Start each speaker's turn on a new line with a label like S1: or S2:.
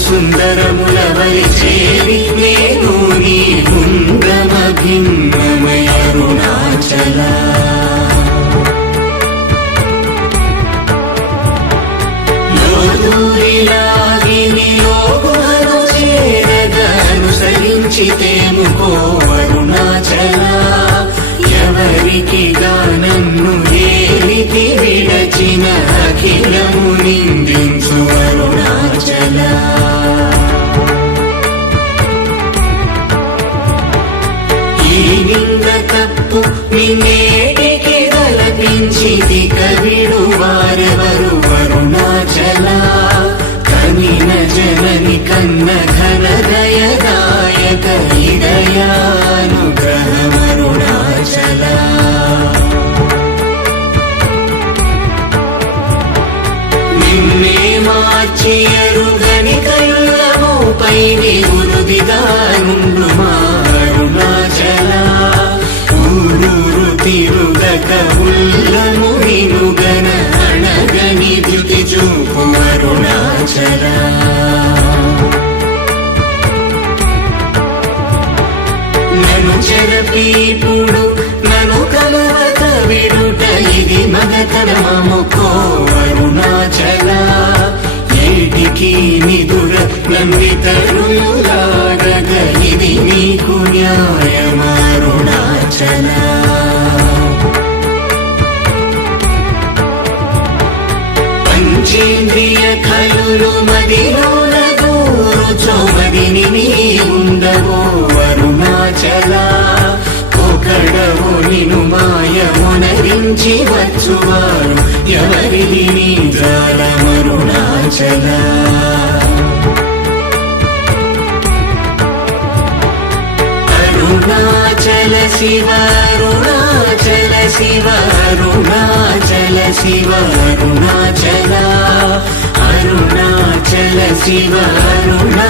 S1: అళగు చేరి నేను నీ గుండ్రమ భిన్నమయ అరుణాచల లోదూరిలాగిని లోగుహను అరుణాచల ఎవరికి గానన్ను ఏలితి విడచిన అఖిలము నిందించు నిన్నేటికి తలపించిది కవిడు వారెవరు? వరుణాచల కమిన జనని కన్న ఘన దయదాయక హృదయానుగ్రహమరుణాచల నిన్నే మార్చి ఎరుగని కళ్ళము పైని చెరపీపుడు నను కలవక విడుట ఇది మగతరమముకో కోరుణాచల ఏటికి నిదుర నందితరులాగగ ఇది నీకు న్యాయమారుణాచల పంచేంద్రియ కలులు నుంచి వచ్చువారు. ఎవరిది నీ జాలమరుణాచల అరుణాచల శివ అరుణాచల శివ అరుణాచల శివ అరుణాచల. అరుణాచల శివ అరుణా